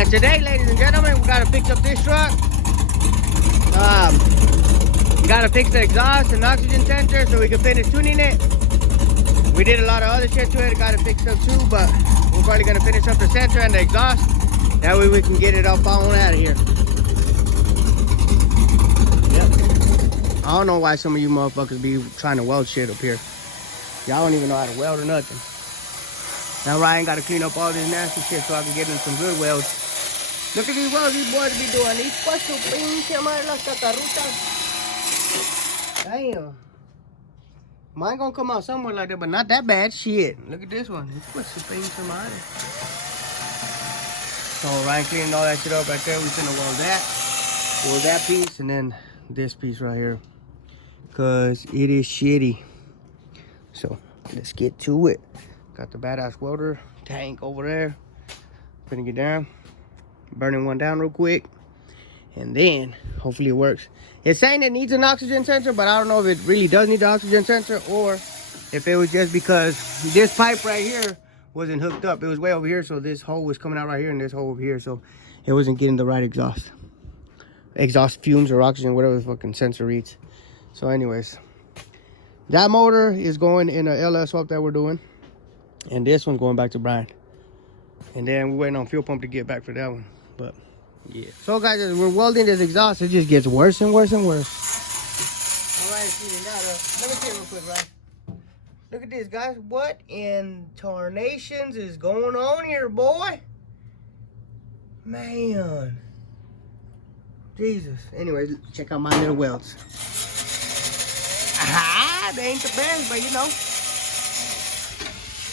And today, ladies and gentlemen, we gotta fix up this truck. We gotta fix the exhaust and oxygen sensor so we can finish tuning it. We did a lot of other shit to it, gotta fix up too, but we're probably gonna finish up the sensor and the exhaust. That way we can get it up on out of here. Yep. I don't know why some of you motherfuckers be trying to weld shit up here. Y'all don't even know how to weld or nothing. Now Ryan gotta clean up all this nasty shit so I can get in some good welds. Look at these welds these boys be doing. These puesto pinche madre las cacarrutas. Damn. Mine gonna come out somewhere like that, but not that bad. Shit. Look at this one. These puesto pinche madre. So Ryan cleaning all that shit up right there. We finna weld that piece, and then this piece right here, cause it is shitty. So let's get to it. Got the badass welder tank over there. Finna get down, burning one down real quick, and then hopefully it works. It's saying it needs an oxygen sensor, but I don't know if it really does need the oxygen sensor or if it was just because this pipe right here wasn't hooked up. It was way over here, so this hole was coming out right here and this hole over here, so it wasn't getting the right exhaust fumes or oxygen, whatever the fucking sensor reads. So anyways, that motor is going in a LS swap that we're doing, and this one's going back to Brian, and then we're waiting on fuel pump to get back for that one. But yeah, so guys, as we're welding this exhaust, it just gets worse and worse and worse. All right, cleaning that up. Let me see it real quick, right? Look at this, guys. What in tarnations is going on here, boy? Man. Jesus. Anyways, check out my little welds. Aha! They ain't the best, but you know.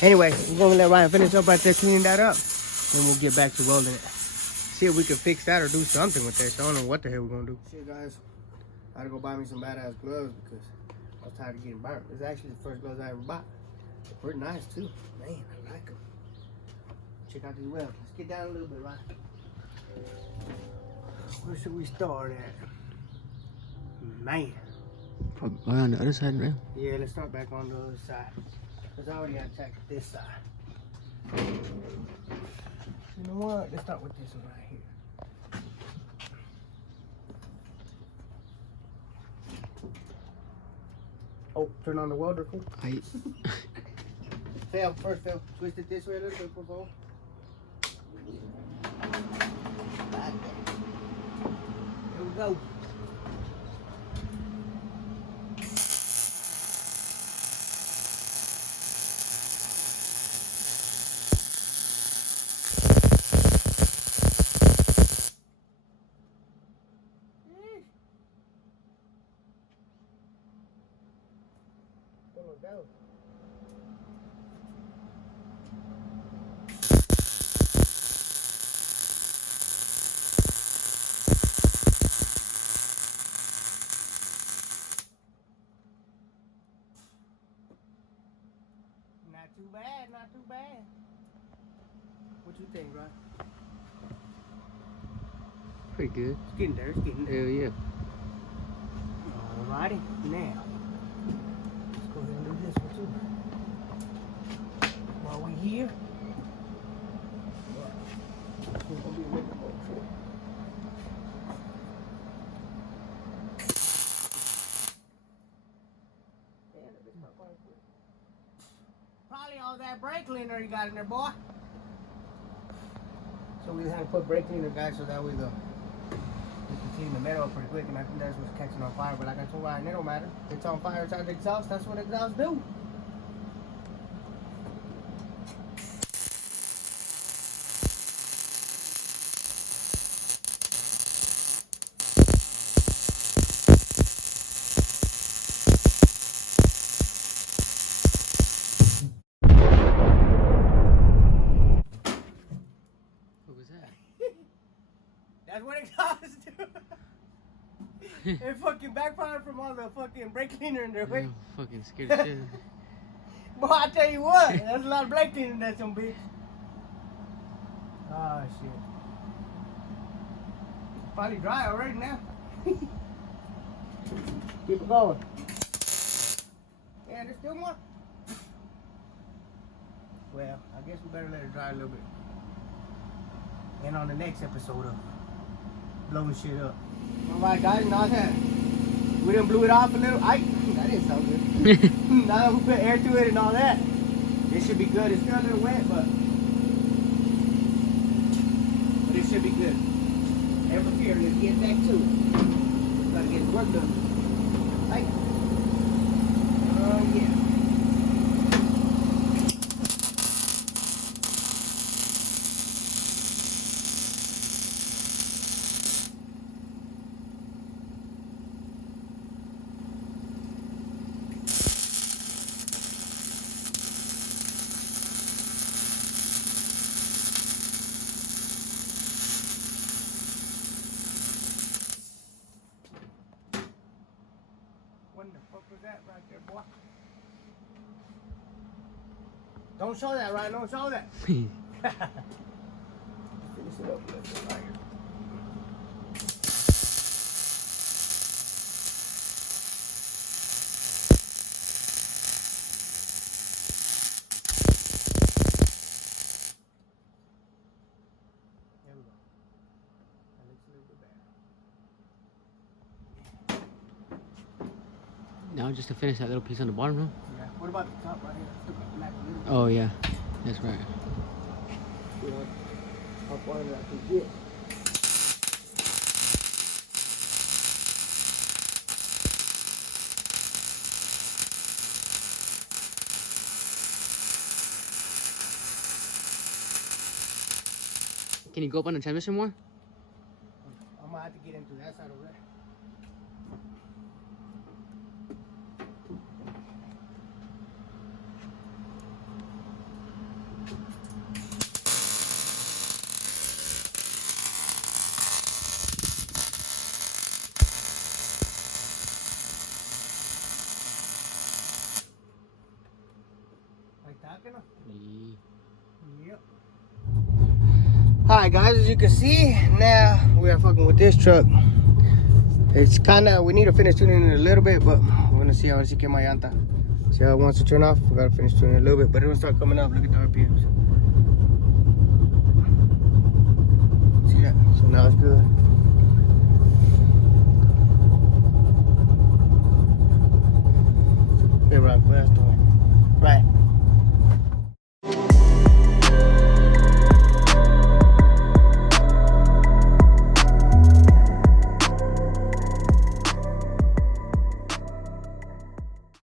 Anyway, we're going to let Ryan finish up right there, cleaning that up. Then we'll get back to welding it. See if we can fix that or do something with that. So I don't know what the hell we're going to do. Shit, guys. I gotta go buy me some badass gloves because I was tired of getting burnt. It's actually the first gloves I ever bought. They're pretty nice too. Man, I like them. Check out these welds. Let's get down a little bit, right? Where should we start at? Man. Probably on the other side, right? Yeah, let's start back on the other side. Because I already got attacked this side. You know what? Let's start with this one right here. Oh, turn on the welder, cool. Fail, first fail. Twist it this way a little bit, por favor. Here we go. Go. Not too bad, not too bad. What you think, Rod? Pretty good. It's getting there, it's getting there. Hell yeah. Alrighty, now. Let's go ahead and do this one too. While we here. It's gonna be a little more trip. Probably all that brake cleaner you got in there, boy. So we had to put brake cleaner, guys, so that way we can clean the metal up pretty quick, and I think that's what's catching on fire. But like I told Ryan, it don't matter. It's on fire inside the exhaust. That's what exhausts do. What was that? That's what exhausts do. It fucking backfired from all the fucking brake cleaner in there. I'm fucking scared of shit. Boy, I tell you what, there's a lot of brake cleaner in that some bitch. Oh shit. Probably dry already now. Keep it going. Yeah, there's still more. Well, I guess we better let it dry a little bit. and on the next episode of blowing shit up. Alright guys, now that we done blew it off a little. That didn't sound good. Now that we put air to it and all that, it should be good. It's still a little wet, but it should be good. Never fear, let's get back to it. Gotta get the work done. Right? Oh yeah. What the fuck was that right there, boy? Don't show that, right? Don't show that. Finish it up a little bit right here. There we go. That looks a little bit better. Now just to finish that little piece on the bottom, no? Yeah. What about the top right here? Still got black little. Oh yeah, that's right. You know, how far that I can get. Can you go up on the transmission more? I'm gonna have to get into that side over there. Like that, you know? Yep. Alright guys, as you can see, now we are fucking with this truck. It's kinda, we need to finish tuning it a little bit, but we're gonna see how it's get my llanta. See how it wants to turn off. We gotta finish tuning it a little bit, but it'll start coming up. Look at the RPMs. See that? So now it's good. It rock fast though.